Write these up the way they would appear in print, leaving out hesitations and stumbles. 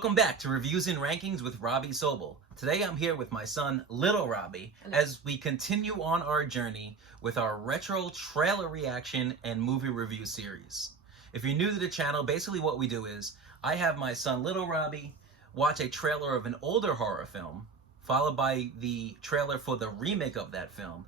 Welcome back to Reviews and Rankings with Robbie Sobel. Today I'm here with my son, Little Robbie, as we continue on our journey with our retro trailer reaction and movie review series. If you're new to the channel, basically what we do is I have my son, Little Robbie, watch a trailer of an older horror film, followed by the trailer for the remake of that film,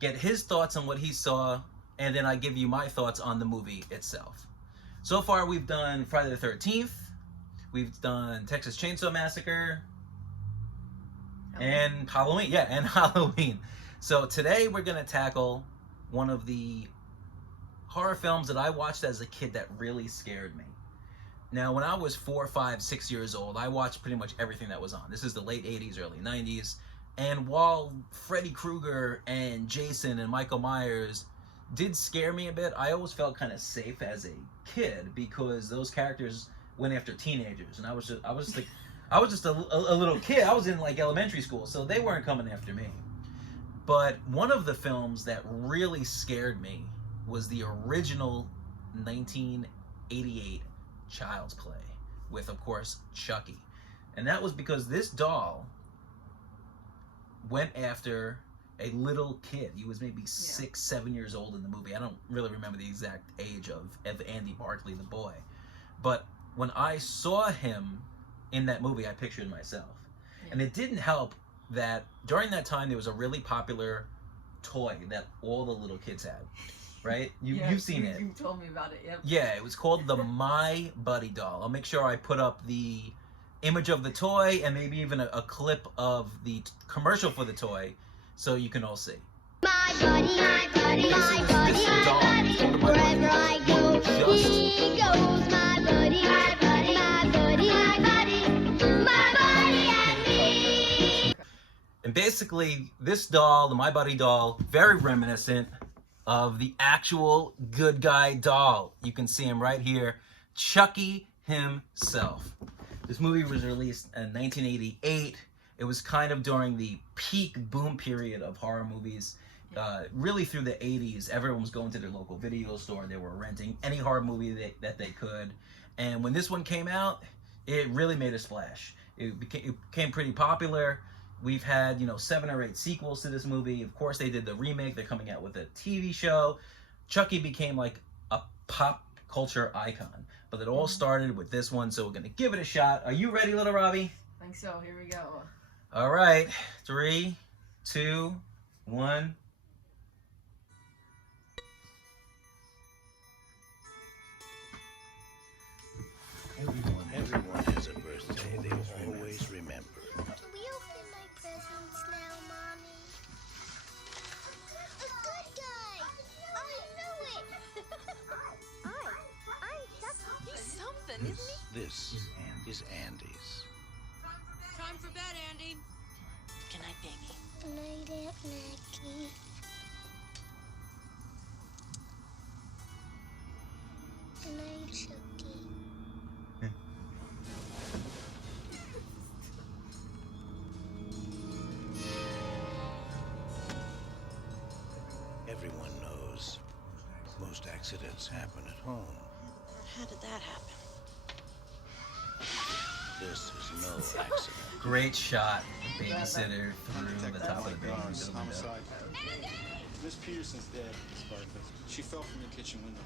get his thoughts on what he saw, and then I give you my thoughts on the movie itself. So far we've done Friday the 13th, we've done Texas Chainsaw Massacre, and Halloween. Yeah, and Halloween. So today we're going to tackle one of the horror films that I watched as a kid that really scared me. Now, when I was 4, 5, 6 years old, I watched pretty much everything that was on. This is the late 80s, early 90s. And while Freddy Krueger and Jason and Michael Myers did scare me a bit, I always felt kind of safe as a kid because those characters went after teenagers, and I was just a little kid. I was in like elementary school, so they weren't coming after me. But one of the films that really scared me was the original 1988 Child's Play with, of course, Chucky. And that was because this doll went after a little kid. He was maybe 6, 7 years old in the movie. I don't really remember the exact age of Andy Barkley, the boy. But when I saw him in that movie, I pictured myself. And it didn't help that during that time there was a really popular toy that all the little kids had, right? You've seen it. You told me about it, yep. Yeah, it was called the My Buddy doll. I'll make sure I put up the image of the toy and maybe even a clip of the commercial for the toy so you can all see. My buddy, my buddy, my buddy, my buddy, wherever I go, he goes. My buddy, my buddy, my buddy, my buddy, my buddy and me. And basically, this doll, the My Buddy doll, very reminiscent of the actual good guy doll. You can see him right here, Chucky himself. This movie was released in 1988. It was kind of during the peak boom period of horror movies. Really through the 80s, everyone was going to their local video store. They were renting any horror movie that they could. And when this one came out, it really made a splash. It became pretty popular. We've had, 7 or 8 sequels to this movie. Of course, they did the remake. They're coming out with a TV show. Chucky became like a pop culture icon. But it all started with this one, so we're going to give it a shot. Are you ready, little Robbie? I think so. Here we go. All right. 3, 2, 1. Everyone has a birthday they always remember. Can we open my presents now, Mommy? A good guy! I knew it! He's something, isn't he? This is Andy's. Time for bed, Andy. Good night, baby. Good night, Aunt Maggie. Good night, Chucky. Everyone knows most accidents happen at home. How did that happen? This is no accident. Great shot. The babysitter through the top of the building. Homicide. Miss Peterson's dead, Sparkles. She fell from the kitchen window.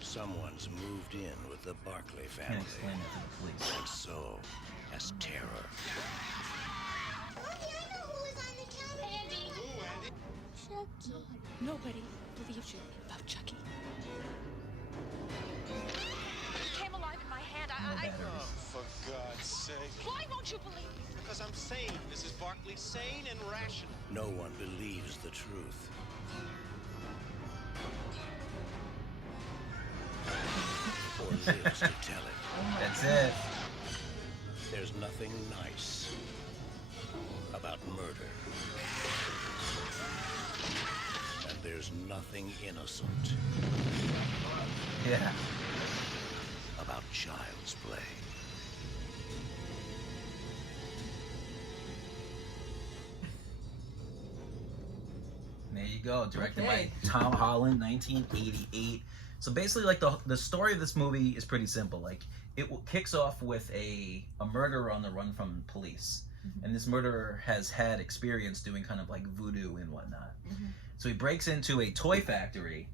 Someone's moved in with the Barkley Can't family, explain it to the police. and so has terror. Mommy, I know who was on the counter. Andy. Who, Andy? Chucky. Nobody believes you about Chucky. He came alive in my hand. No batteries. For God's sake. Why won't you believe me? Because I'm sane, Mrs. Barkley. Sane and rational. No one believes the truth. Or lives to tell it. That's it. There's nothing nice about murder. And there's nothing innocent Yeah. about child's play. There you go. Directed Okay. by Tom Holland, 1988. So basically, like the story of this movie is pretty simple. Like kicks off with a murderer on the run from police, and this murderer has had experience doing kind of like voodoo and whatnot. So he breaks into a toy factory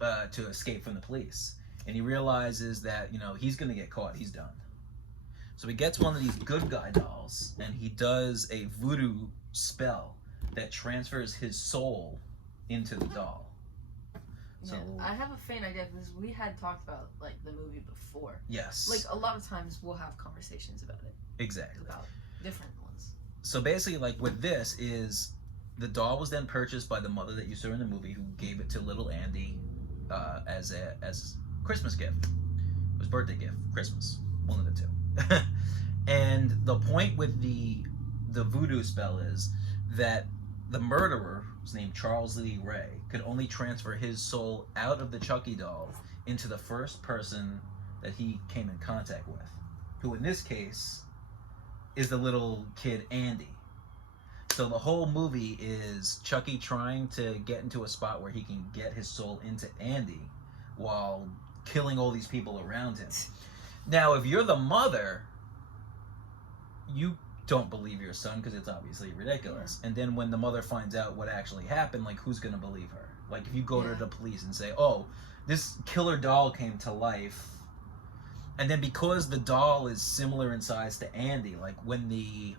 to escape from the police, and he realizes that he's gonna get caught. He's done. So he gets one of these good guy dolls, and he does a voodoo spell that transfers his soul into the doll. So Yeah, I have a faint idea because we had talked about like the movie before. yes, Like a lot of times we'll have conversations about it, exactly. about different ones. So basically, like with this is the doll was then purchased by the mother that you saw in the movie, who gave it to little Andy as Christmas gift. It was birthday gift, Christmas, one of the two. And the point with the voodoo spell is that the murderer, who's named Charles Lee Ray, could only transfer his soul out of the Chucky doll into the first person that he came in contact with, who in this case is the little kid Andy. So the whole movie is Chucky trying to get into a spot where he can get his soul into Andy while killing all these people around him. Now, if you're the mother, you don't believe your son because it's obviously ridiculous. And then when the mother finds out what actually happened, like, who's going to believe her? Like, if you go to the police and say, oh, this killer doll came to life, and then because the doll is similar in size to Andy, like when the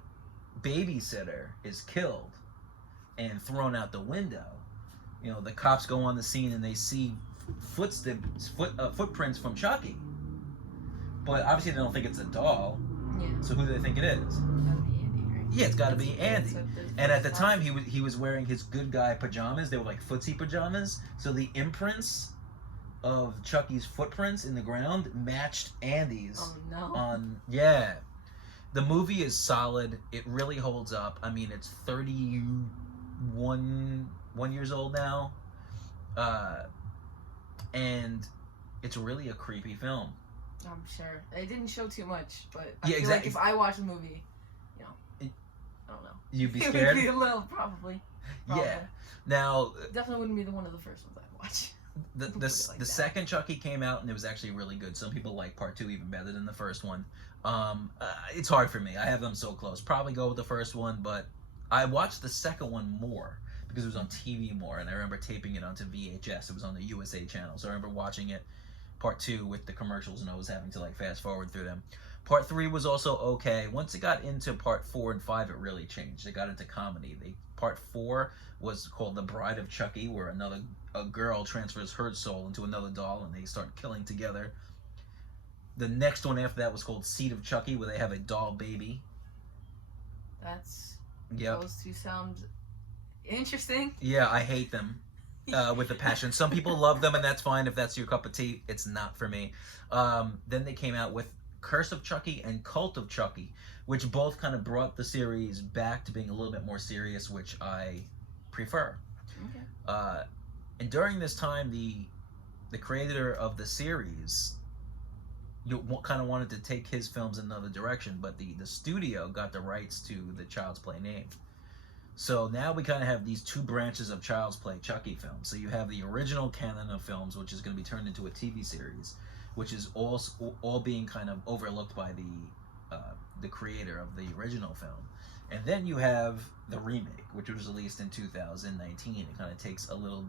babysitter is killed and thrown out the window, the cops go on the scene and they see footprints from Chucky. But obviously they don't think it's a doll. Yeah. So who do they think it is? Gotta be Andy, right? Yeah, it's got to be Andy. So And at the time, he was wearing his good guy pajamas. They were like footsie pajamas. So the imprints of Chucky's footprints in the ground matched Andy's. Oh no. Yeah. The movie is solid. It really holds up. I mean, it's 31 years old now. And it's really a creepy film. I'm sure. They didn't show too much, but I Yeah, feel exactly. like if I watch a movie, I don't know. You'd be It scared? would be a little, probably. Yeah. Now, Definitely wouldn't be one of the first ones I'd watch. the Put it like that. second Chucky came out and it was actually really good. Some people like part 2 even better than the first one. It's hard for me. I have them so close. Probably go with the first one, but I watched the second one more because it was on TV more, and I remember taping it onto VHS. It was on the USA channel, so I remember watching it part 2 with the commercials, and I was having to like fast forward through them. Part 3 was also okay. Once it got into part 4 and 5, it really changed. It got into comedy. Part 4 was called The Bride of Chucky, where a girl transfers her soul into another doll and they start killing together. The next one after that was called Seed of Chucky, where they have a doll baby. Those two sound interesting. Yeah, I hate them with a passion. Some people love them, and that's fine if that's your cup of tea. It's not for me. Then they came out with Curse of Chucky and Cult of Chucky, which both kind of brought the series back to being a little bit more serious, which I prefer. Okay. And during this time, the creator of the series kind of wanted to take his films in another direction, but the studio got the rights to the Child's Play name. So now we kind of have these 2 branches of Child's Play Chucky films. So you have the original canon of films, which is going to be turned into a TV series, which is all being kind of overlooked by the creator of the original film. And then you have the remake, which was released in 2019. It kind of takes a little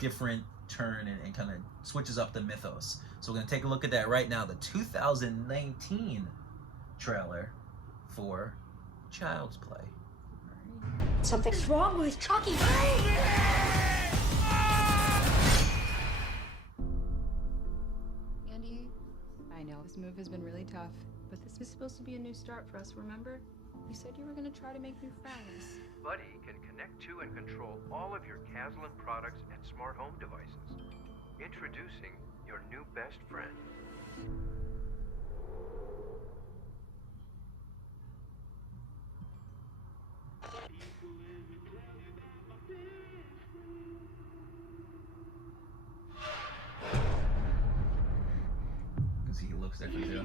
different turn and kind of switches up the mythos. So we're going to take a look at that right now. The 2019 trailer for Child's Play. Something's wrong with Chucky. Andy, I know this move has been really tough, but this is supposed to be a new start for us, remember? You said you were going to try to make new friends. Buddy can connect to and control all of your Caslin products and smart home devices. Introducing your new best friend. He looks different too.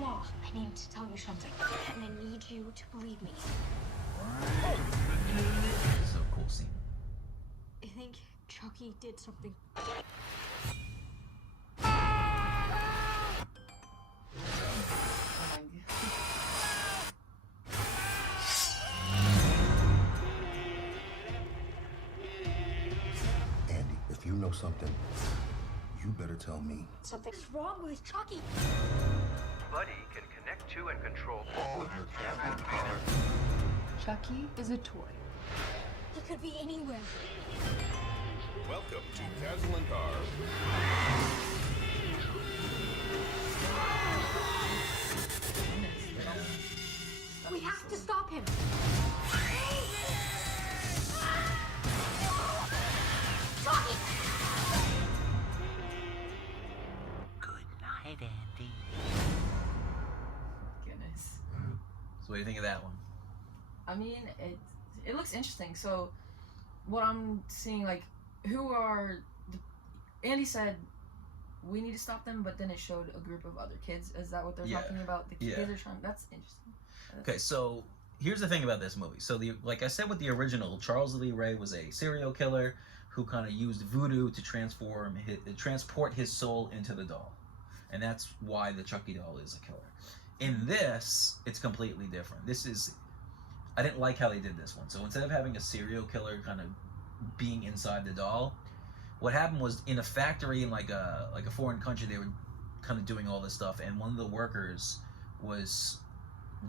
Mom, I need to tell you something, and I need you to believe me. scene. I think Chucky did something. Oh my god. Andy, if you know something, you better tell me. Something's wrong with Chucky. Buddy can connect to and control all of your Castle products. Chucky is a toy. He could be anywhere. Welcome to Castle and Car. We have to stop him. Chucky! Good night, Andy. Goodness. So what do you think of that one? I mean, it looks interesting. So, what I'm seeing, like, who are Andy said we need to stop them, but then it showed a group of other kids. Is that what they're Yeah. talking about? The Yeah. kids are trying. That's interesting. Okay, so here's the thing about this movie. So like I said with the original, Charles Lee Ray was a serial killer who kind of used voodoo to transport his soul into the doll, and that's why the Chucky doll is a killer. In this, it's completely different. I didn't like how they did this one. So instead of having a serial killer kind of being inside the doll, what happened was in a factory in like a foreign country, they were kind of doing all this stuff, and one of the workers was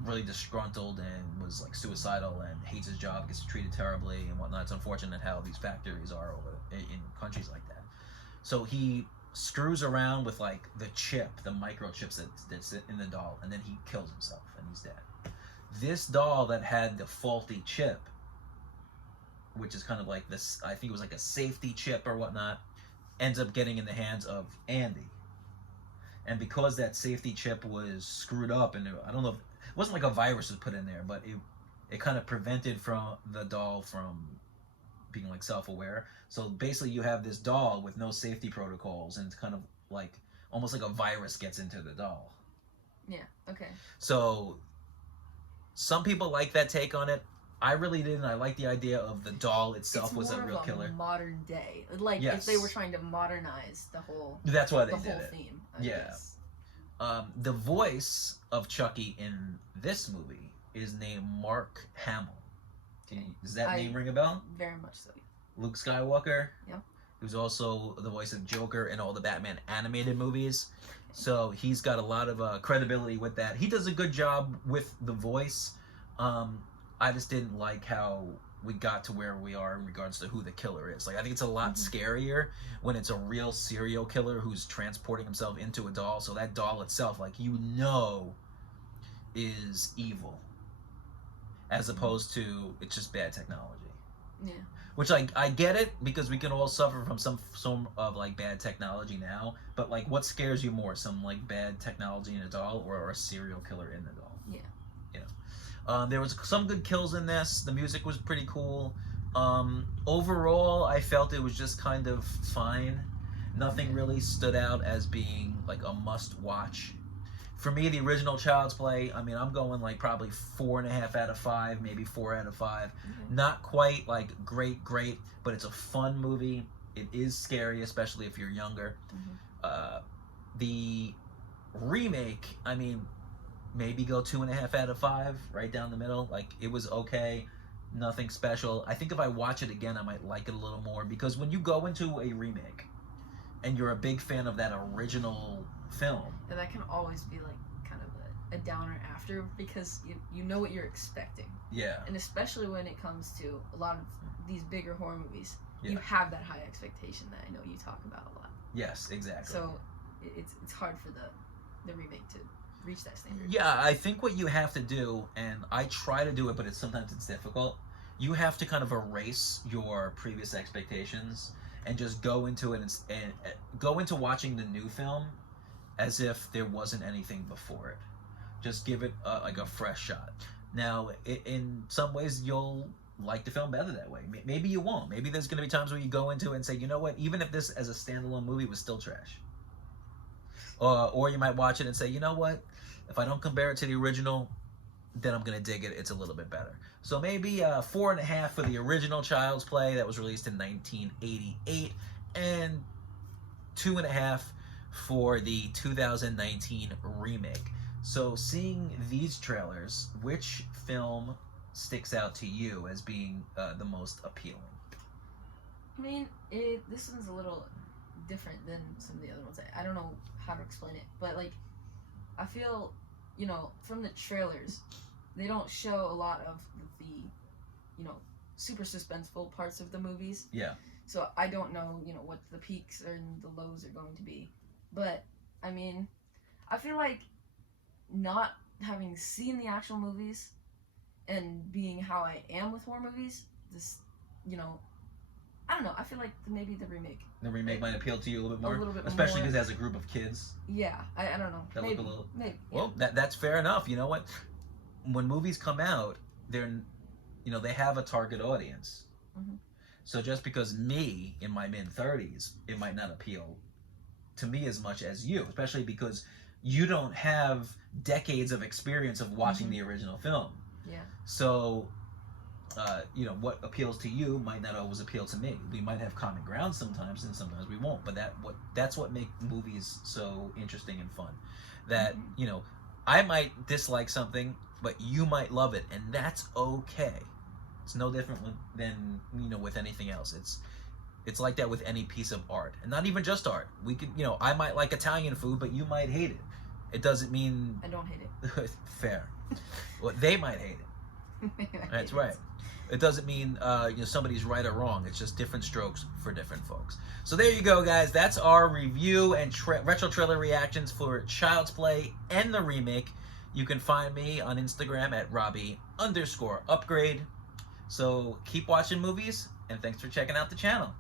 really disgruntled and was like suicidal and hates his job, gets treated terribly and whatnot. It's unfortunate how these factories are over in countries like that. So he screws around with like the microchips that's in the doll, and then he kills himself and he's dead. This doll that had the faulty chip, which is kind of like this, I think it was like a safety chip or whatnot, ends up getting in the hands of Andy. And because that safety chip was screwed up, and I don't know if it wasn't like a virus was put in there, but it kind of prevented from the doll from being like self-aware. So basically you have this doll with no safety protocols, and it's kind of like almost like a virus gets into the doll. Yeah. Okay. So some people like that take on it. I really didn't. I like the idea of the doll itself was a real killer. Modern day, like Yes. if they were trying to modernize the whole. That's why they the did whole it. theme. I Yeah. guess. The voice of Chucky in this movie is named Mark Hamill. Does that name ring a bell? Very much so. Luke Skywalker. Yeah. Who's also the voice of Joker in all the Batman animated movies. So he's got a lot of credibility with that. He does a good job with the voice. I just didn't like how we got to where we are in regards to who the killer is. Like, I think it's a lot scarier when it's a real serial killer who's transporting himself into a doll. So that doll itself, like, is evil, as opposed to it's just bad technology. Yeah. Which I get it, because we can all suffer from some of like bad technology now. But like, what scares you more, some like bad technology in a doll, or a serial killer in the doll? Yeah. There was some good kills in this. The music was pretty cool. Overall, I felt it was just kind of fine. Nothing really stood out as being like a must-watch. For me, the original Child's Play, I mean, I'm going like probably 4.5 out of 5, maybe 4 out of 5. Not quite like great, but it's a fun movie. It is scary, especially if you're younger. The remake, I mean, maybe go 2.5 out of 5, right down the middle. Like, it was okay, nothing special. I think if I watch it again, I might like it a little more, because when you go into a remake and you're a big fan of that original film, And that can always be like kind of a downer after, because you know what you're expecting. Yeah. And especially when it comes to a lot of these bigger horror movies, Yeah. you have that high expectation that I know you talk about a lot. Yes, exactly. So it's hard for the remake to reach that standard. Yeah, I think what you have to do, and I try to do it, but sometimes it's difficult, you have to kind of erase your previous expectations and just go into it and go into watching the new film as if there wasn't anything before it. Just give it like a fresh shot. Now, in some ways, you'll like the film better that way. Maybe you won't. Maybe there's going to be times where you go into it and say, you know what, even if this as a standalone movie was still trash. Or you might watch it and say, you know what, if I don't compare it to the original, then I'm gonna dig it. It's a little bit better. So maybe 4.5 for the original Child's Play that was released in 1988, and 2.5 for the 2019 remake. So seeing these trailers, which film sticks out to you as being the most appealing? I mean, this one's a little different than some of the other ones. I don't know how to explain it, but like, I feel, you know, from the trailers, they don't show a lot of the, you know, super suspenseful parts of the movies. Yeah. So I don't know, you know, what the peaks and the lows are going to be. But, I mean, I feel like not having seen the actual movies and being how I am with horror movies, this, you know, I don't know. I feel like maybe the remake. The remake might appeal to you a little bit more, A little bit especially more. because it has a group of kids. Yeah, I don't know. That maybe, look a little. maybe. Well, that's fair enough. You know what? When movies come out, they're, you know, they have a target audience. Mm-hmm. So just because me in my mid-30s, it might not appeal to me as much as you, especially because you don't have decades of experience of watching the original film. Yeah. So, you know, what appeals to you might not always appeal to me. We might have common ground sometimes, and sometimes we won't. But that's what makes movies so interesting and fun. That you know, I might dislike something, but you might love it, and that's okay. It's no different than you know with anything else. It's like that with any piece of art, and not even just art. We could, you know, I might like Italian food, but you might hate it. It doesn't mean I don't hate it. fair. Well, they might hate it. That's right. It doesn't mean you know, somebody's right or wrong. It's just different strokes for different folks. So there you go, guys. That's our review and retro trailer reactions for Child's Play and the remake. You can find me on Instagram at Robbie_upgrade. So keep watching movies, and thanks for checking out the channel.